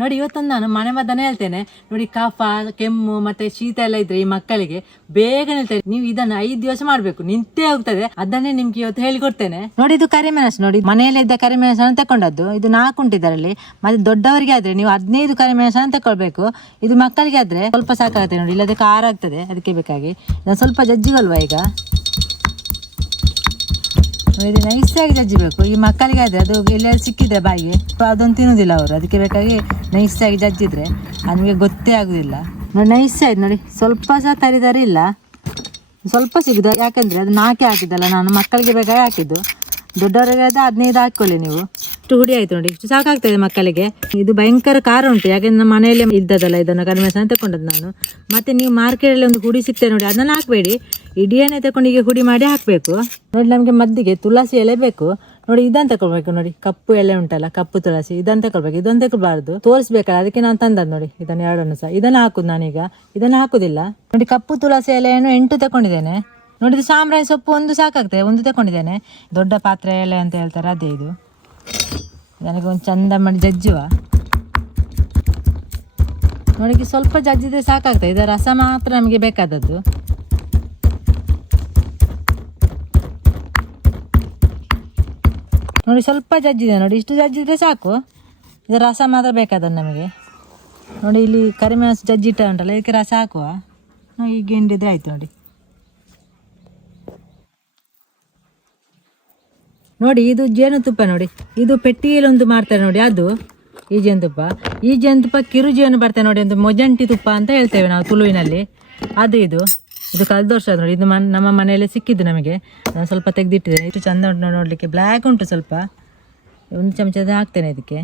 ನೋಡಿ ಇವತ್ತೊಂದು ನಾನು ಮನೆ ಮದ್ದನ್ನೇ ಹೇಳ್ತೇನೆ ನೋಡಿ. ಕಫ ಕೆಮ್ಮು ಮತ್ತೆ ಶೀತ ಎಲ್ಲ ಇದ್ರೆ ಈ ಮಕ್ಕಳಿಗೆ ಬೇಗ ನಿಲ್ತದೆ. ನೀವು ಇದನ್ನ 5 ದಿವಸ ಮಾಡ್ಬೇಕು, ನಿಂತೇ ಹೋಗ್ತದೆ. ಅದನ್ನೇ ನಿಮ್ಗೆ ಇವತ್ತು ಹೇಳಿಕೊಡ್ತೇನೆ ನೋಡಿ. ಇದು ಕರಿಮೆಣಸು ನೋಡಿ, ಮನೆಯಲ್ಲೇ ಇದ್ದ ಕರಿಮೆಣಸನ್ನು ತಕೊಂಡದ್ದು. ಇದು 4 ಉಂಟು ಇದರಲ್ಲಿ. ಮತ್ತೆ ದೊಡ್ಡವರಿಗೆ ಆದ್ರೆ ನೀವು 15 ಕರಿಮೆಣಸನ್ನು ತಕೊಳ್ಬೇಕು. ಇದು ಮಕ್ಕಳಿಗೆ ಆದ್ರೆ ಸ್ವಲ್ಪ ಸಾಕಾಗುತ್ತೆ ನೋಡಿ, ಇಲ್ಲದೆ ಖಾರ ಆಗ್ತದೆ. ಅದಕ್ಕೆ ಬೇಕಾಗಿ ಸ್ವಲ್ಪ ಜಜ್ಜಿಗಲ್ವಾ ಈಗ ಇದು ನೈಸಾಗಿ ಜಜ್ಜಬೇಕು. ಈ ಮಕ್ಕಳಿಗೆ ಆದರೆ ಅದು ಎಲ್ಲೆಲ್ಲಿ ಸಿಕ್ಕಿದೆ ಬಾಯಿಗೆ ಅದೊಂದು ತಿನ್ನೋದಿಲ್ಲ ಅವರು. ಅದಕ್ಕೆ ಬೇಕಾಗಿ ನೈಸಾಗಿ ಜಜ್ಜಿದ್ರೆ ನಮಗೆ ಗೊತ್ತೇ ಆಗೋದಿಲ್ಲ ನೋಡಿ. ನೈಸ್ ಆಯ್ತು ನೋಡಿ, ಸ್ವಲ್ಪ ಸಹ ತರಿದಾರಿ ಇಲ್ಲ, ಸ್ವಲ್ಪ ಸಿಗುದು. ಯಾಕಂದರೆ ಅದು 4 ಹಾಕಿದ್ದಲ್ಲ ನಾನು, ಮಕ್ಕಳಿಗೆ ಬೇಕಾಗಿ ಹಾಕಿದ್ದು. ದೊಡ್ಡವರಿಗೆ ಅದು 15 ಹಾಕೊಳ್ಳಿ ನೀವು. ಇಷ್ಟು ಹುಡಿ ಆಯ್ತು ನೋಡಿ, ಇಷ್ಟು ಸಾಕಾಗ್ತದೆ ಮಕ್ಕಳಿಗೆ. ಇದು ಭಯಂಕರ ಖಾರ ಉಂಟು, ಯಾಕೆಂದ್ರೆ ನಮ್ಮ ಮನೆಯಲ್ಲೇ ಇದ್ದದಲ್ಲ ಇದನ್ನು ಕರಿಮೆಣಸನ್ನು ತಗೊಂಡದ್ದು ನಾನು. ಮತ್ತು ನೀವು ಮಾರ್ಕೆಟಲ್ಲಿ ಒಂದು ಹುಡಿ ಸಿಗ್ತದೆ ನೋಡಿ, ಅದನ್ನು ಹಾಕಬೇಡಿ, ಇಡಿಯನ್ನೇ ತಗೊಂಡು ಈಗ ಹುಡಿ ಮಾಡಿ ಹಾಕಬೇಕು ನೋಡಿ. ನಮಗೆ ಮದ್ದಿಗೆ ತುಳಸಿ ಎಲೆ ಬೇಕು ನೋಡಿ, ಇದನ್ನು ತಗೊಳ್ಬೇಕು ನೋಡಿ. ಕಪ್ಪು ಎಲೆ ಉಂಟಲ್ಲ, ಕಪ್ಪು ತುಳಸಿ, ಇದನ್ನು ತಗೊಳ್ಬೇಕು. ಇದನ್ನು ತಗೊಳ್ಬಾರ್ದು, ತೋರಿಸ್ಬೇಕಲ್ಲ, ಅದಕ್ಕೆ ನಾನು ತಂದದ್ದು ನೋಡಿ. ಇದನ್ನು 2 ಸಹ ಇದನ್ನು ಹಾಕುದು ನಾನೀಗ. ಇದನ್ನು ಹಾಕುದಿಲ್ಲ ನೋಡಿ. ಕಪ್ಪು ತುಳಸಿ ಎಲೆಯನ್ನು 8 ತಗೊಂಡಿದ್ದೇನೆ ನೋಡಿ. ಇದು ಸಾಂಬ್ರಾಣಿ ಸೊಪ್ಪು 1 ಸಾಕಾಗ್ತದೆ, 1 ತಗೊಂಡಿದ್ದೇನೆ. ದೊಡ್ಡ ಪಾತ್ರೆ ಎಲೆ ಅಂತ ಹೇಳ್ತಾರೆ ಅದೇ ಇದು. ನನಗೆ ಒಂದು ಚಂದ ಮಾಡಿ ಜಜ್ಜುವ ನೋಡಿ. ಸ್ವಲ್ಪ ಜಜ್ಜಿದ್ರೆ ಸಾಕಾಗ್ತದೆ. ಇದರ ರಸ ಮಾತ್ರ ನಮಗೆ ಬೇಕಾದದ್ದು ನೋಡಿ. ಸ್ವಲ್ಪ ಜಜ್ಜಿದೆ ನೋಡಿ, ಇಷ್ಟು ಜಜ್ಜಿದ್ರೆ ಸಾಕು. ಇದರ ರಸ ಮಾತ್ರ ಬೇಕಾದದ್ದು ನಮಗೆ ನೋಡಿ. ಇಲ್ಲಿ ಕರಿಮೆಣಸು ಜಜ್ಜಿಟ್ಟ ಉಂಟಲ್ಲ, ಇದಕ್ಕೆ ರಸ ಹಾಕುವ. ಈಗ ಹಿಂಡಿದ್ರೆ ಆಯ್ತು ನೋಡಿ. ನೋಡಿ ಇದು ಜೇನುತುಪ್ಪ ನೋಡಿ, ಇದು ಪೆಟ್ಟಿಗೆಯಲ್ಲಿ ಒಂದು ಮಾಡ್ತಾರೆ ನೋಡಿ, ಅದು ಈ ಜೇನುತುಪ್ಪ. ಈ ಜೇನುತುಪ್ಪ ಕಿರು ಜೇನು ಬರ್ತದೆ ನೋಡಿ, ಒಂದು ಮೊಜಂಟಿ ತುಪ್ಪ ಅಂತ ಹೇಳ್ತೇವೆ ನಾವು ತುಳುವಿನಲ್ಲಿ. ಅದು ಇದು ಕಳೆದ ವರ್ಷ ನೋಡಿ. ಇದು ನಮ್ಮ ಮನೆಯಲ್ಲಿ ಸಿಕ್ಕಿದ್ದು ನಮಗೆ. ನಾನು ಸ್ವಲ್ಪ ತೆಗೆದಿಟ್ಟಿದೆ. ಇಷ್ಟು ಚಂದ ಉಂಟು ನೋಡಲಿಕ್ಕೆ, ಬ್ಲ್ಯಾಕ್ ಉಂಟು ಸ್ವಲ್ಪ. 1 ಚಮಚದ ಹಾಕ್ತೇನೆ ಇದಕ್ಕೆ.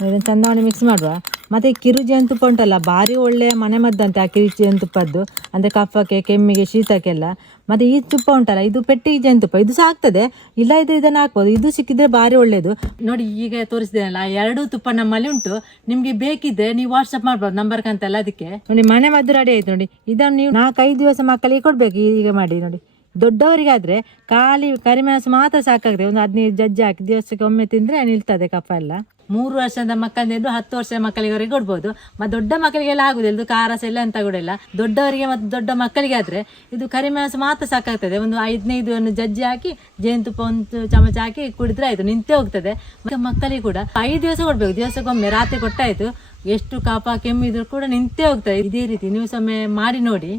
ಇದನ್ನು ಚಂದವಾಗಿ ಮಿಕ್ಸ್ ಮಾಡುವ. ಮತ್ತು ಕಿರು ಜೇನುತುಪ್ಪ ಉಂಟಲ್ಲ, ಭಾರಿ ಒಳ್ಳೆಯ ಮನೆ ಮದ್ದಂತೆ ಆ ಕಿರು ಜೇನುತುಪ್ಪದ್ದು, ಅಂದರೆ ಕಫಕ್ಕೆ ಕೆಮ್ಮಿಗೆ ಶೀತಕ್ಕೆಲ್ಲ. ಮತ್ತು ಈ ತುಪ್ಪ ಉಂಟಲ್ಲ, ಇದು ಪೆಟ್ಟಿಗೆ ಜೇನುತುಪ್ಪ, ಇದು ಸಹ ಆಗ್ತದೆ. ಇಲ್ಲ ಇದು ಇದನ್ನು ಹಾಕ್ಬೋದು, ಇದು ಸಿಕ್ಕಿದ್ರೆ ಭಾರಿ ಒಳ್ಳೆಯದು ನೋಡಿ. ಈಗ ತೋರಿಸಿದ್ದೇನಲ್ಲ, 2 ತುಪ್ಪ ನಮ್ಮಲ್ಲಿ ಉಂಟು. ನಿಮಗೆ ಬೇಕಿದ್ದರೆ ನೀವು ವಾಟ್ಸಪ್ ಮಾಡ್ಬೋದು ನಂಬರ್ಗಂತಲ್ಲ. ಅದಕ್ಕೆ ನೋಡಿ ಮನೆ ಮದ್ದು ರೆಡಿ ಆಯ್ತು ನೋಡಿ. ಇದನ್ನು ನೀವು 4-5 ದಿವಸ ಮಕ್ಕಳಿಗೆ ಕೊಡಬೇಕು ಈಗ ಮಾಡಿ ನೋಡಿ. ದೊಡ್ಡವರಿಗಾದರೆ ಖಾಲಿ ಕರಿಮೆಣಸು ಮಾತ್ರ ಸಾಕಾಗ್ತದೆ. ಒಂದು 15 ಜಜ್ಜಿ ಹಾಕಿ ದಿವಸಕ್ಕೆ ಒಮ್ಮೆ ತಿಂದರೆ ನಿಲ್ತದೆ ಕಫ ಎಲ್ಲ. 3 ವರ್ಷದ ಮಕ್ಕಳಿಂದ 10 ವರ್ಷದ ಮಕ್ಕಳಿಗೆ ಕೊಡ್ಬೋದು. ಮತ್ತು ದೊಡ್ಡ ಮಕ್ಕಳಿಗೆಲ್ಲ ಆಗುದಿಲ್ಲ, ಇದು ಖಾರ ಸಹ ಎಲ್ಲ ಅಂತ ಕೂಡ. ದೊಡ್ಡವರಿಗೆ ಮತ್ತು ದೊಡ್ಡ ಮಕ್ಕಳಿಗೆ ಆದರೆ ಇದು ಕರಿಮೆಣಸು ಮಾತ್ರ ಸಾಕಾಗ್ತದೆ. ಒಂದು 15 ಜಜ್ಜಿ ಹಾಕಿ ಜೇನುತುಪ್ಪ 1 ಚಮಚ ಹಾಕಿ ಕುಡಿದ್ರೆ ಆಯಿತು, ನಿಂತೇ ಹೋಗ್ತದೆ. ಮತ್ತು ಮಕ್ಕಳಿಗೆ ಕೂಡ 5 ದಿವಸ ಕೊಡಬೇಕು, ದಿವಸಕ್ಕೊಮ್ಮೆ. ರಾತ್ರಿ ಕೊಟ್ಟಾಯಿತು, ಎಷ್ಟು ಕಫ ಕೆಮ್ಮಿದ್ರು ಕೂಡ ನಿಂತೇ ಹೋಗ್ತದೆ. ಇದೇ ರೀತಿ ನೀವು ಸಮಯ ಮಾಡಿ ನೋಡಿ.